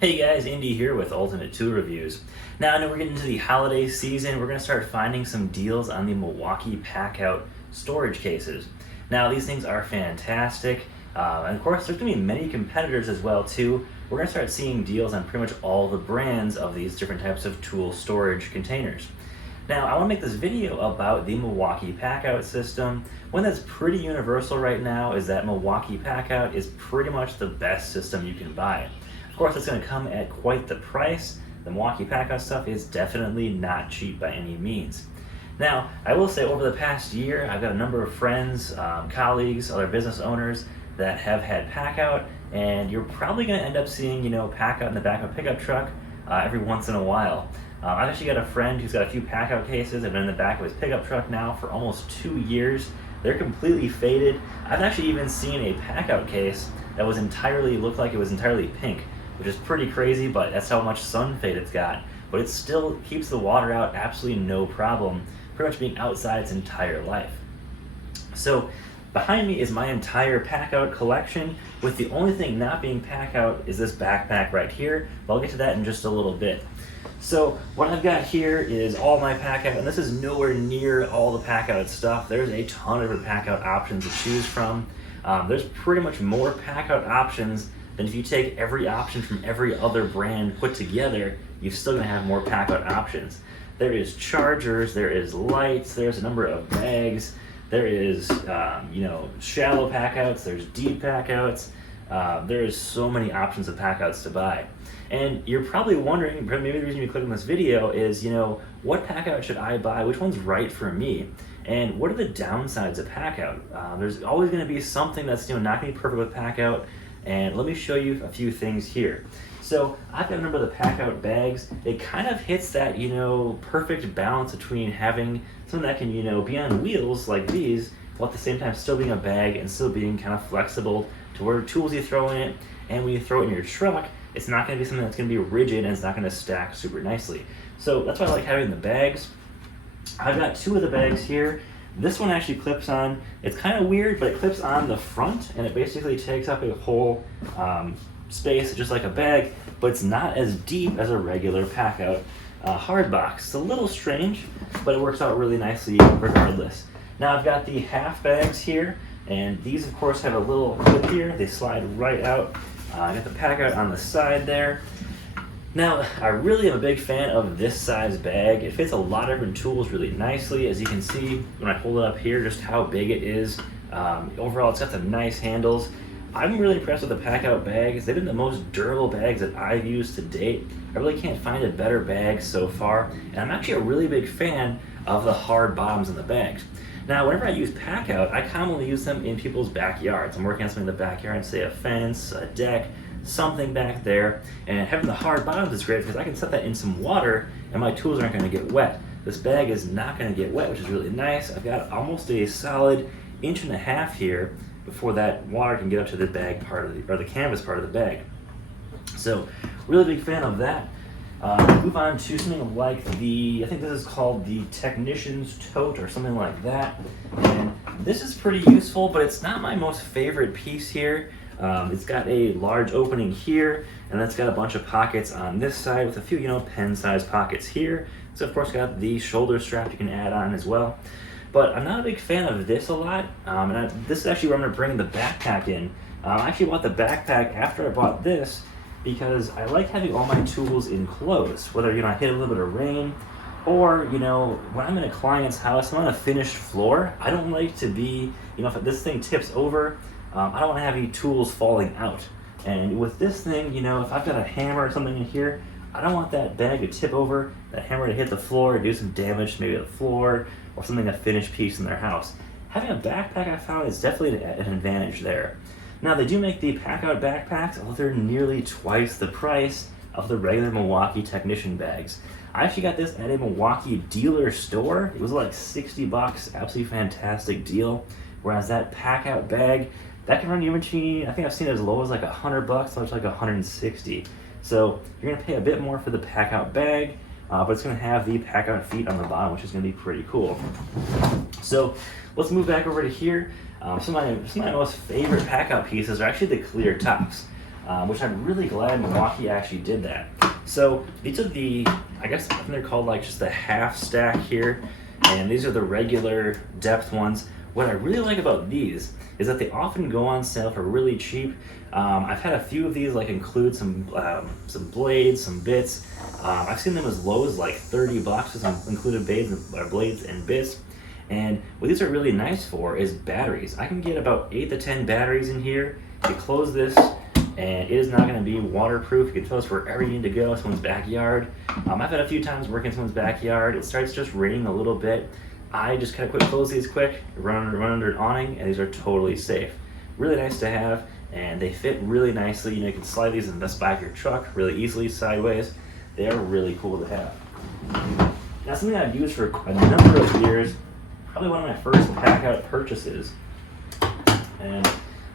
Hey guys, Indy here with Ultimate Tool Reviews. Now I know we're getting into the holiday season. We're going to start finding some deals on the Milwaukee Packout storage cases. Now these things are fantastic, and of course there's going to be many competitors as well too. We're going to start seeing deals on pretty much all the brands of these different types of tool storage containers. Now I want to make this video about the Milwaukee Packout system. One that's pretty universal right now is that Milwaukee Packout is pretty much the best system you can buy. Of course, it's going to come at quite the price. The Milwaukee Packout stuff is definitely not cheap by any means. Now, I will say over the past year, I've got a number of friends, colleagues, other business owners that have had Packout, and you're probably going to end up seeing, Packout in the back of a pickup truck every once in a while. I've actually got a friend who's got a few Packout cases that have been in the back of his pickup truck now for almost 2 years. They're completely faded. I've actually even seen a Packout case that looked like it was entirely pink, which is pretty crazy, but that's how much sun fade it's got. But it still keeps the water out absolutely no problem, pretty much being outside its entire life. So behind me is my entire Packout collection, with the only thing not being Packout is this backpack right here, but I'll get to that in just a little bit. So what I've got here is all my Packout, and this is nowhere near all the Packout stuff. There's a ton of different Packout options to choose from. There's pretty much more Packout options than if you take every option from every other brand put together. You're still going to have more Packout options. There is chargers, there is lights, there's a number of bags, there is shallow Packouts, there's deep Packouts. There is so many options of Packouts to buy. And you're probably wondering, maybe the reason you click on this video is, what Packout should I buy? Which one's right for me? And what are the downsides of Packout? There's always going to be something that's not going to be perfect with Packout. And let me show you a few things here. So I've got a number of the Packout bags. It kind of hits that, perfect balance between having something that can, be on wheels like these, while at the same time still being a bag and still being kind of flexible to where tools you throw in it. And when you throw it in your truck, it's not going to be something that's going to be rigid and it's not going to stack super nicely. So that's why I like having the bags. I've got 2 of the bags here. This one actually clips on. It's kind of weird, but it clips on the front, and it basically takes up a whole space, just like a bag, but it's not as deep as a regular Packout hard box. It's a little strange, but it works out really nicely regardless. Now I've got the half bags here, and these of course have a little clip here. They slide right out. I got the Packout on the side there. Now, I really am a big fan of this size bag. It fits a lot of different tools really nicely. As you can see, when I hold it up here, just how big it is. Overall, it's got some nice handles. I'm really impressed with the Packout bags. They've been the most durable bags that I've used to date. I really can't find a better bag so far. And I'm actually a really big fan of the hard bottoms in the bags. Now, whenever I use Packout, I commonly use them in people's backyards. I'm working on something in the backyard, say a fence, a deck, something back there, and having the hard bottoms is great because I can set that in some water and my tools aren't going to get wet. This bag is not going to get wet, which is really nice. I've got almost a solid 1.5 inches here before that water can get up to the bag part of the canvas part of the bag. So really big fan of that. Move on to something like I think this is called the Technician's Tote or something like that. And this is pretty useful, but it's not my most favorite piece here. It's got a large opening here, and it's got a bunch of pockets on this side with a few, pen-sized pockets here. So of course got the shoulder strap you can add on as well. But I'm not a big fan of this a lot, this is actually where I'm going to bring the backpack in. I actually bought the backpack after I bought this because I like having all my tools enclosed, whether, I hit a little bit of rain or, when I'm in a client's house, I'm on a finished floor. I don't like to be, if this thing tips over, I don't want to have any tools falling out. And with this thing, if I've got a hammer or something in here, I don't want that bag to tip over, that hammer to hit the floor, do some damage maybe to the floor, or something, a finished piece in their house. Having a backpack, I found, is definitely an advantage there. Now, they do make the Packout backpacks, although they're nearly twice the price of the regular Milwaukee Technician bags. I actually got this at a Milwaukee dealer store. It was like $60, absolutely fantastic deal. Whereas that Packout bag, that can run you between, I think I've seen it as low as like $100, so it's like $160. So you're gonna pay a bit more for the Packout bag, but it's gonna have the Packout feet on the bottom, which is gonna be pretty cool. So let's move back over to here. Some of my most favorite Packout pieces are actually the clear tops. which I'm really glad Milwaukee actually did that. So these are the, I guess I think they're called like just the half stack here, and these are the regular depth ones. What I really like about these is that they often go on sale for really cheap. I've had a few of these like include some blades, some bits. I've seen them as low as like $30 with some included blades and bits. And what these are really nice for is batteries. I can get about 8 to 10 batteries in here. You close this, and it is not going to be waterproof. You can throw this wherever you need to go, someone's backyard. I've had a few times working in someone's backyard. It starts just raining a little bit. I just kind of close these quick, run under an awning, and these are totally safe. Really nice to have, and they fit really nicely. You know, you can slide these in the back of your truck really easily sideways. They are really cool to have. Now, something I've used for a number of years, probably one of my first Packout purchases, and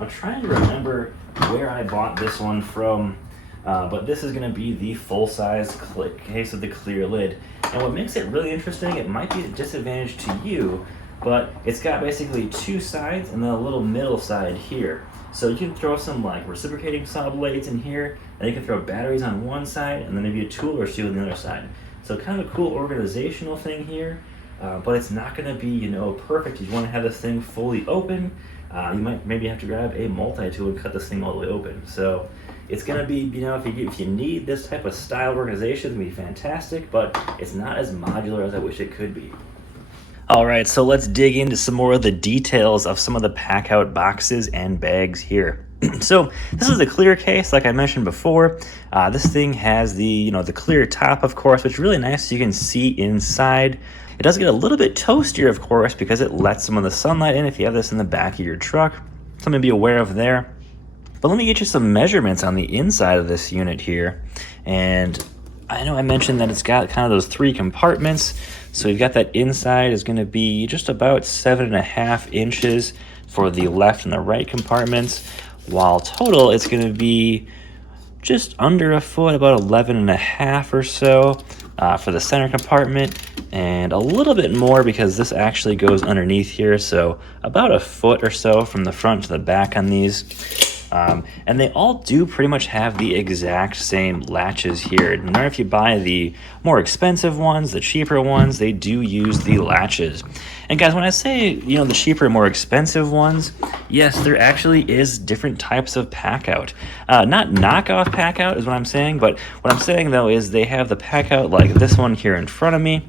I'm trying to remember where I bought this one from, but this is going to be the full-size case with the clear lid. And what makes it really interesting, it might be a disadvantage to you, but it's got basically two sides and then a little middle side here. So you can throw some like reciprocating saw blades in here, and you can throw batteries on one side and then maybe a tool or two on the other side. So kind of a cool organizational thing here, but it's not going to be, you know, perfect. You want to have this thing fully open. You might maybe have to grab a multi-tool and cut this thing all the way open. So it's going to be, you know, if you need this type of style organization, it's going to be fantastic, but it's not as modular as I wish it could be. All right, so let's dig into some more of the details of some of the Packout boxes and bags here. So this is the clear case, like I mentioned before. This thing has the, you know, the clear top, of course, which is really nice so you can see inside. It does get a little bit toastier, of course, because it lets some of the sunlight in if you have this in the back of your truck. Something to be aware of there. But let me get you some measurements on the inside of this unit here. And I know I mentioned that it's got kind of those 3 compartments. So you've got that inside is going to be just about 7.5 inches for the left and the right compartments, while total it's going to be just under a foot, about 11.5 or so for the center compartment, and a little bit more because this actually goes underneath here, so about a foot or so from the front to the back on these. And they all do pretty much have the exact same latches here. No matter if you buy the more expensive ones, the cheaper ones, they do use the latches. And guys, when I say, you know, the cheaper, more expensive ones, yes, there actually is different types of Packout. Not knockoff Packout is what I'm saying, but what I'm saying though is they have the Packout like this one here in front of me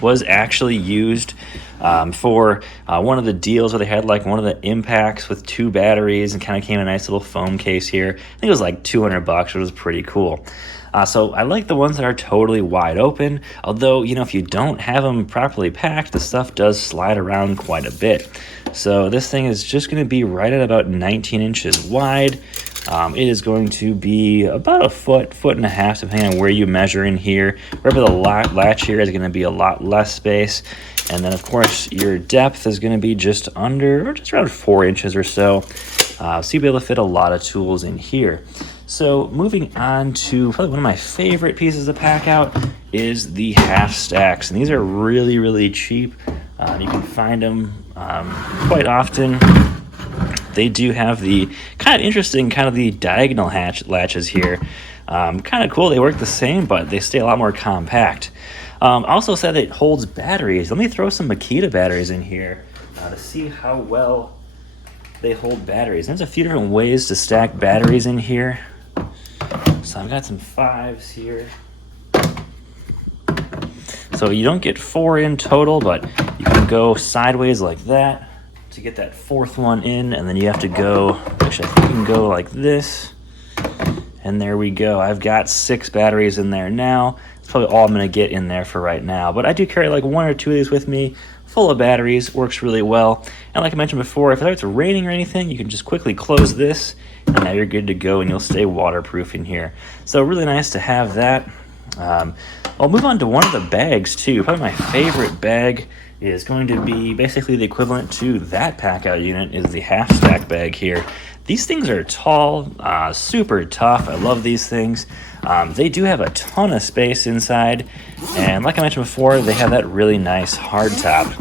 was actually used for one of the deals where they had like one of the impacts with 2 batteries and kind of came in a nice little foam case here. I think it was like $200, which was pretty cool. So I like the ones that are totally wide open, although, you know, if you don't have them properly packed, the stuff does slide around quite a bit. So this thing is just going to be right at about 19 inches wide. It is going to be about a foot and a half, depending on where you measure in here. Wherever the latch here is going to be a lot less space. And then, of course, your depth is going to be just under, or just around 4 inches or so. So you'll be able to fit a lot of tools in here. So moving on to probably one of my favorite pieces of Packout is the half stacks. And these are really, really cheap. You can find them quite often. They do have the kind of interesting, kind of the diagonal latches here. Kind of cool. They work the same, but they stay a lot more compact. Also said it holds batteries. Let me throw some Makita batteries in here to see how well they hold batteries. There's a few different ways to stack batteries in here. So I've got some 5s here. So you don't get 4 in total, but you can go sideways like that to get that 4th one in, and then you have to go, actually I think you can go like this, and there we go. I've got 6 batteries in there now. It's probably all I'm going to get in there for right now, but I do carry like 1 or 2 of these with me, full of batteries, works really well. And like I mentioned before, if it starts raining or anything, you can just quickly close this, and now you're good to go, and you'll stay waterproof in here. So really nice to have that. I'll move on to one of the bags too. Probably my favorite bag is going to be basically the equivalent to that Packout unit, is the half stack bag here. These things are tall, super tough. I love these things. They do have a ton of space inside, and like I mentioned before, they have that really nice hard top.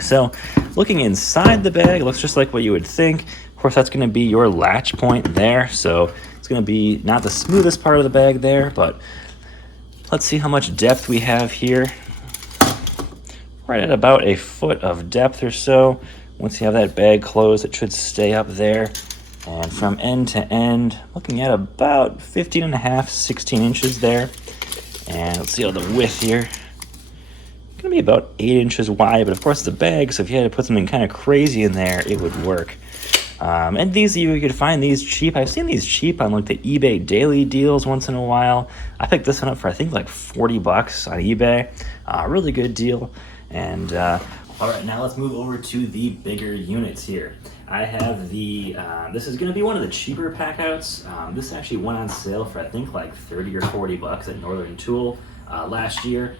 So looking inside the bag, it looks just like what you would think. Of course, that's going to be your latch point there, so it's going to be not the smoothest part of the bag there, but let's see how much depth we have here. Right at about a foot of depth or so. Once you have that bag closed, it should stay up there. And from end to end, looking at about 15 and a half, 16 inches there. And let's see how the width here. Gonna be about 8 inches wide, but of course it's a bag, so if you had to put something kind of crazy in there, it would work. And these, you could find these cheap. I've seen these cheap on like the eBay daily deals once in a while. I picked this one up for I think like 40 bucks on eBay. Really good deal. And all right, now let's move over to the bigger units here. I have the, this is gonna be one of the cheaper packouts. This actually went on sale for I think like 30 or 40 bucks at Northern Tool last year.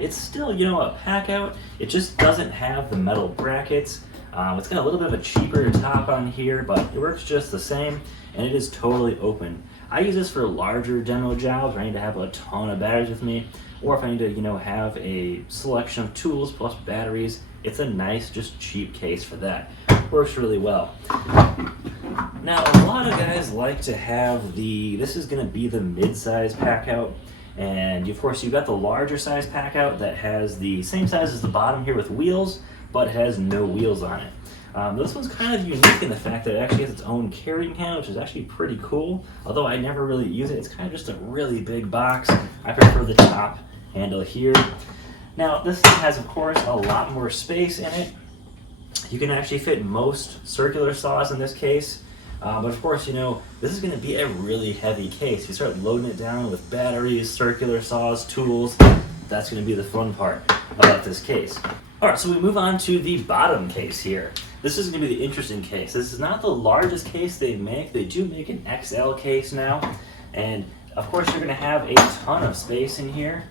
It's still, you know, a packout. It just doesn't have the metal brackets. It's got a little bit of a cheaper top on here, but it works just the same, and it is totally open. I use this for larger demo jobs where I need to have a ton of batteries with me, or if I need to, you know, have a selection of tools plus batteries. It's a nice, just cheap case for that. Works really well. Now, a lot of guys like to have this is gonna be the mid-size packout. And of course, you've got the larger size packout that has the same size as the bottom here with wheels, but it has no wheels on it. This one's kind of unique in the fact that it actually has its own carrying handle, which is actually pretty cool. Although I never really use it, it's kind of just a really big box. I prefer the top handle here. Now, this thing has, of course, a lot more space in it. You can actually fit most circular saws in this case. But of course, you know, this is going to be a really heavy case. You start loading it down with batteries, circular saws, tools. That's going to be the fun part about this case. All right, so we move on to the bottom case here. This is going to be the interesting case. This is not the largest case they make. They do make an XL case now. And of course, you're going to have a ton of space in here.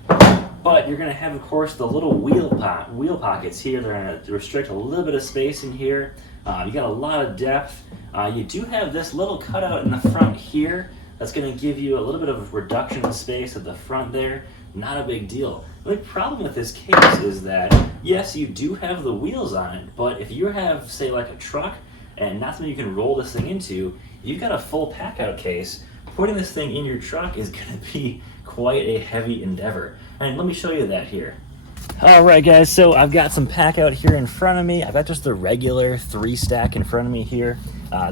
But you're going to have, of course, the little wheel pockets here. They're going to restrict a little bit of space in here. You got a lot of depth. You do have this little cutout in the front here. That's going to give you a little bit of reduction in space at the front there. Not a big deal. The only problem with this case is that, yes, you do have the wheels on it, but if you have, say, like a truck and not something you can roll this thing into, you've got a full packout case. Putting this thing in your truck is going to be quite a heavy endeavor. And let me show you that here. All right, guys, so I've got some packout here in front of me. I've got just the regular 3-stack in front of me here.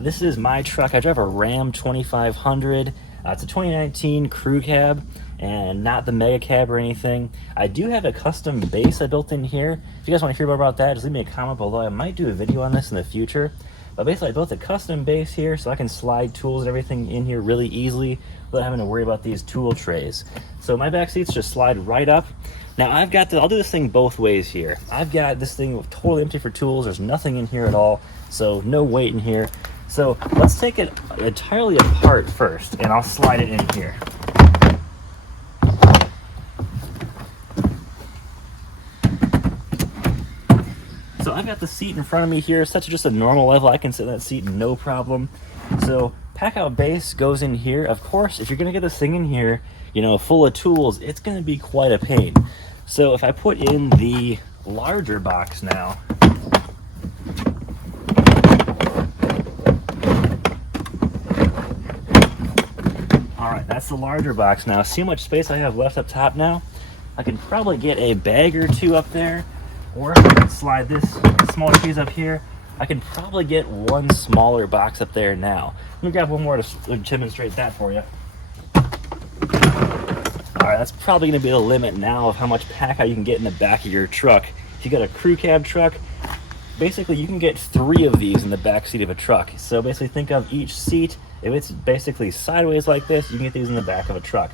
This is my truck. I drive a Ram 2500. It's a 2019 crew cab and not the mega cab or anything. I do have a custom base I built in here. If you guys want to hear more about that, just leave me a comment below. I might do a video on this in the future. But basically, I built a custom base here so I can slide tools and everything in here really easily without having to worry about these tool trays. So my back seats just slide right up. Now I'll do this thing both ways here. I've got this thing totally empty for tools. There's nothing in here at all, so no weight in here. So let's take it entirely apart first, and I'll slide it in here. So I've got the seat in front of me here, set to just a normal level. I can sit in that seat no problem. So packout base goes in here. Of course, if you're gonna get this thing in here, you know, full of tools, it's gonna be quite a pain. So if I put in the larger box now, all right, that's the larger box now. See how much space I have left up top now? I can probably get a bag or two up there, or if I can slide this smaller piece up here, I can probably get one smaller box up there now. Let me grab one more to demonstrate that for you. All right, that's probably gonna be the limit now of how much packout you can get in the back of your truck. If you got a crew cab truck, basically you can get 3 of these in the back seat of a truck. So basically think of each seat, if it's basically sideways like this, you can get these in the back of a truck.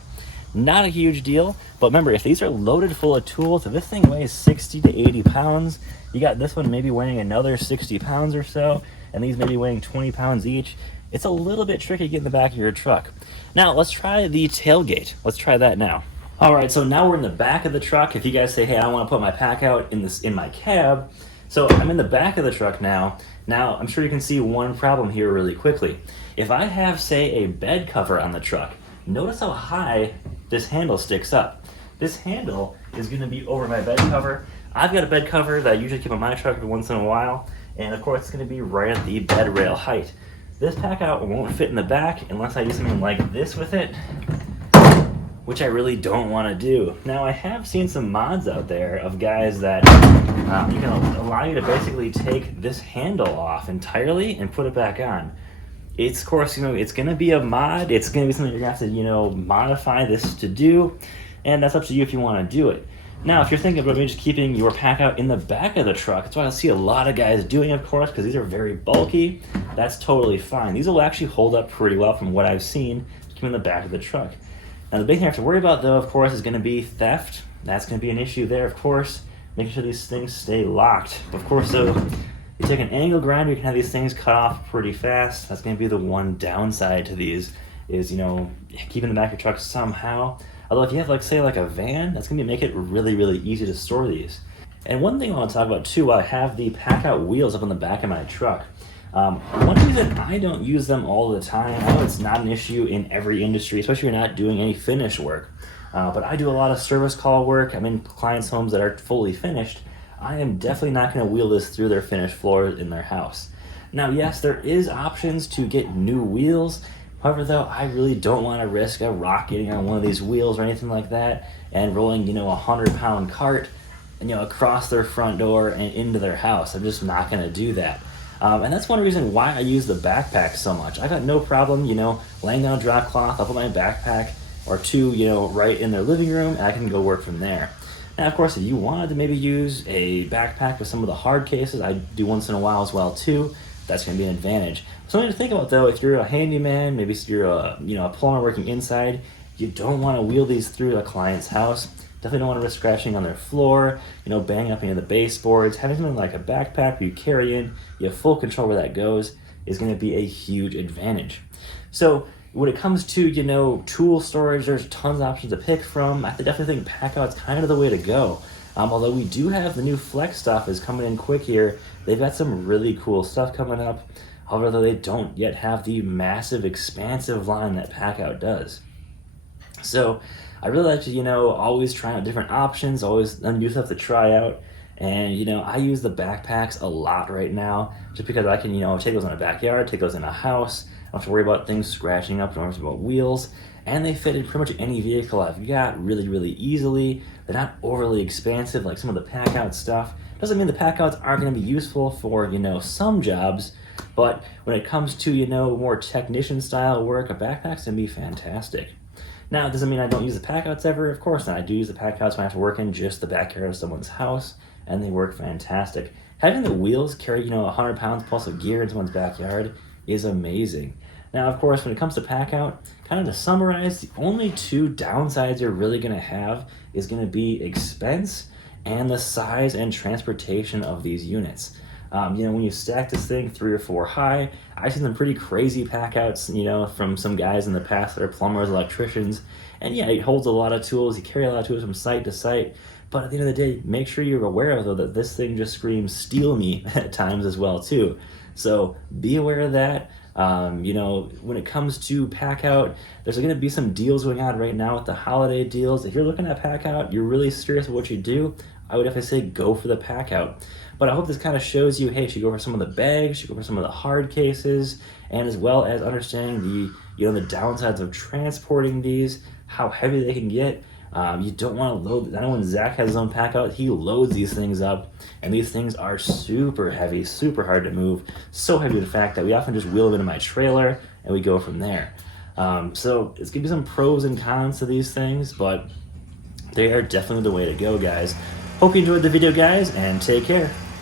Not a huge deal, but remember, if these are loaded full of tools, if this thing weighs 60 to 80 pounds, you got this one maybe weighing another 60 pounds or so, and these maybe weighing 20 pounds each. It's a little bit tricky to get in the back of your truck. Now, let's try the tailgate. Let's try that now. All right, so now we're in the back of the truck. If you guys say, hey, I want to put my pack out in my cab, so I'm in the back of the truck now. Now, I'm sure you can see one problem here really quickly. If I have, say, a bed cover on the truck, notice how high this handle sticks up. This handle is going to be over my bed cover. I've got a bed cover that I usually keep on my truck every once in a while, and of course it's going to be right at the bed rail height. This Packout won't fit in the back unless I do something like this with it, which I really don't want to do. Now, I have seen some mods out there of guys that you can allow you to basically take this handle off entirely and put it back on. It's, of course, it's going to be a mod. It's going to be something you're going to have to, modify this to do, and that's up to you if you want to do it. Now, if you're thinking about maybe just keeping your Packout in the back of the truck, that's what I see a lot of guys doing, of course, because these are very bulky. That's totally fine. These will actually hold up pretty well from what I've seen, keeping in the back of the truck. Now, the big thing I have to worry about, though, of course, is going to be theft. That's going to be an issue there, of course, making sure these things stay locked. Of course, so you take an angle grinder, you can have these things cut off pretty fast. That's going to be the one downside to these is, keeping the back of your truck somehow. Although if you have, say, a van, that's going to make it really, really easy to store these. And one thing I want to talk about, too, I have the Packout wheels up on the back of my truck. One reason I don't use them all the time, I know it's not an issue in every industry, especially if you're not doing any finish work. But I do a lot of service call work. I'm in clients' homes that are fully finished. I am definitely not going to wheel this through their finished floor in their house. Now, yes, there is options to get new wheels. However, though, I really don't want to risk a rock getting on one of these wheels or anything like that and rolling, a 100-pound cart, across their front door and into their house. I'm just not going to do that. And that's one reason why I use the backpack so much. I got no problem, laying down a drop cloth, I'll put my backpack or two, right in their living room, and I can go work from there. Now, of course, if you wanted to maybe use a backpack with some of the hard cases, I do once in a while as well, too. That's going to be an advantage. Something to think about, though, if you're a handyman, maybe you're a plumber working inside, you don't want to wheel these through a client's house. Definitely don't want to risk scratching on their floor, banging up into the baseboards. Having something like a backpack you carry in, you have full control where that goes, is going to be a huge advantage. So when it comes to, tool storage, there's tons of options to pick from. I definitely think Packout's kind of the way to go. Although we do have the new Flex stuff is coming in quick here. They've got some really cool stuff coming up. Although they don't yet have the massive, expansive line that Packout does. So I really like to, always try out different options, always new stuff to try out. And, I use the backpacks a lot right now just because I can, take those in a backyard, take those in a house. I don't have to worry about things scratching up, I don't have to worry about wheels. And they fit in pretty much any vehicle I've got really, really easily. They're not overly expansive like some of the Packout stuff. Doesn't mean the Packouts aren't going to be useful for, some jobs. But when it comes to, more technician style work, a backpack's going to be fantastic. Now, it doesn't mean I don't use the Packouts ever. Of course not. I do use the Packouts when I have to work in just the backyard of someone's house, and they work fantastic. Having the wheels carry, 100 pounds plus of gear in someone's backyard is amazing. Now, of course, when it comes to Packout, kind of to summarize, the only two downsides you're really going to have is going to be expense and the size and transportation of these units. When you stack this thing 3 or 4 high, I've seen some pretty crazy Packouts, from some guys in the past that are plumbers, electricians, and yeah, it holds a lot of tools, you carry a lot of tools from site to site, but at the end of the day, make sure you're aware, though, that this thing just screams steal me at times as well, too. So be aware of that. When it comes to Packout, there's going to be some deals going on right now with the holiday deals. If you're looking at Packout, you're really serious about what you do, I would definitely say go for the Packout. But I hope this kind of shows you, hey, you should go for some of the bags, you should go for some of the hard cases, and as well as understanding the downsides of transporting these, how heavy they can get. You don't want to load. I know when Zach has his own Packout, he loads these things up, and these things are super heavy, super hard to move. So heavy, the fact that we often just wheel them into my trailer, and we go from there. So it's going to be some pros and cons to these things, but they are definitely the way to go, guys. Hope you enjoyed the video, guys, and take care.